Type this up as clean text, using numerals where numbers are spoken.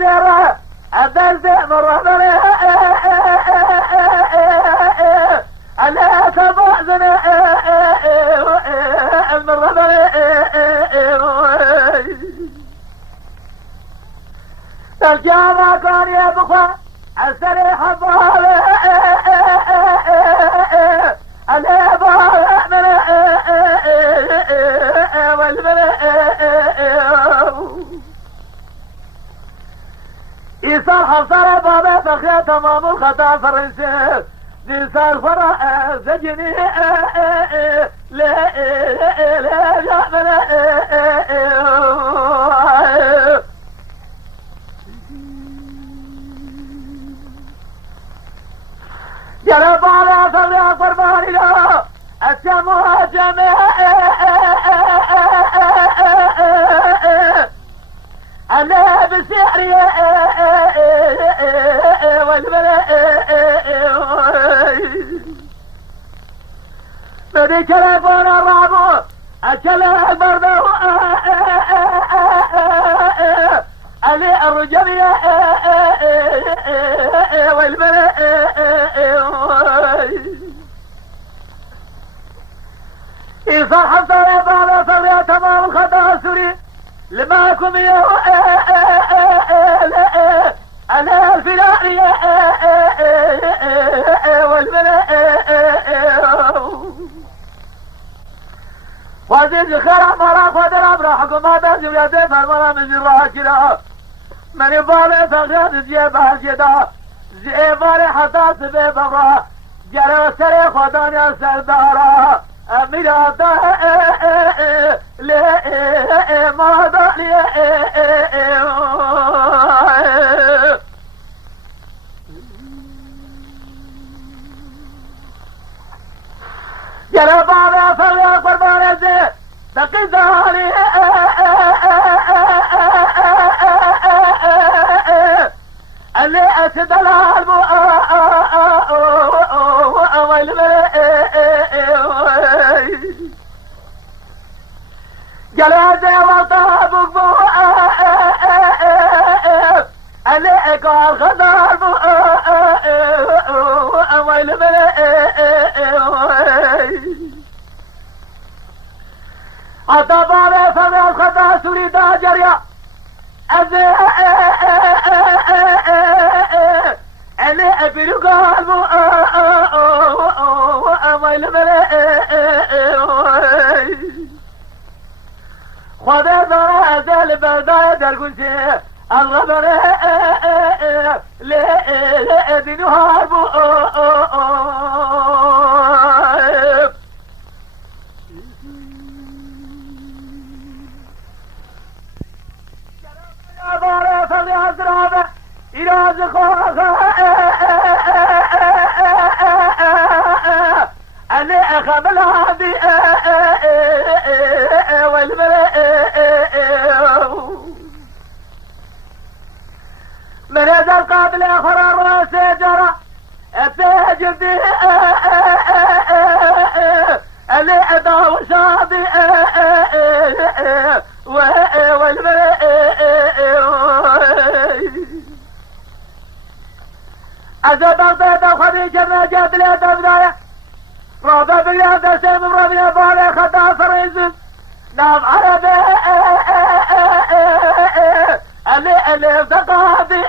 الزيرة الدرس مرة ألا تبعزنا المرة الجامع كان يبقى السريح الضالة الإبارة من يصار حصر بابا فخيا تمام الخطا فرنسي يصار فرع سجني لا جامنا جرب على صغير قرباني لا السماء جميع أنا بسحري والبلاء بدي كلابون الرابو أكله البردو علي الرجبية والبلاء إيصال حمصة بعد صغير تمام الخطأ سوري لماكم يا أنا الفلانية والبلاء وزيد خير مرا قدر أبرا حكومات جبلاتي فرمانا من جراح كلا من يبالي فغير جيبها جدا جيبالي حتى سبي بغا جرى سري خدانيا سردارا ميرادا لي مادا لي جرى بابا فغير قربان زي تقداني اللي أسد العالم جلازة وطابق اللي قال خضار عطبار فضل خطا سوريدا جريا اللي أبرو قلبه خدا دارا ازل بردای در گوشه الغبر لدینو هاربو باره فضی حضرابه ایراز خواه اللي أخبل هذه من هذا القابل آخر الرأس جرى التهجد اللي أدى وشاضي أزا بغداد وخديجة نجات لها بداية رابع بلاد سيم ربيع بالي خطا فريز نام عربي اللي افتقادي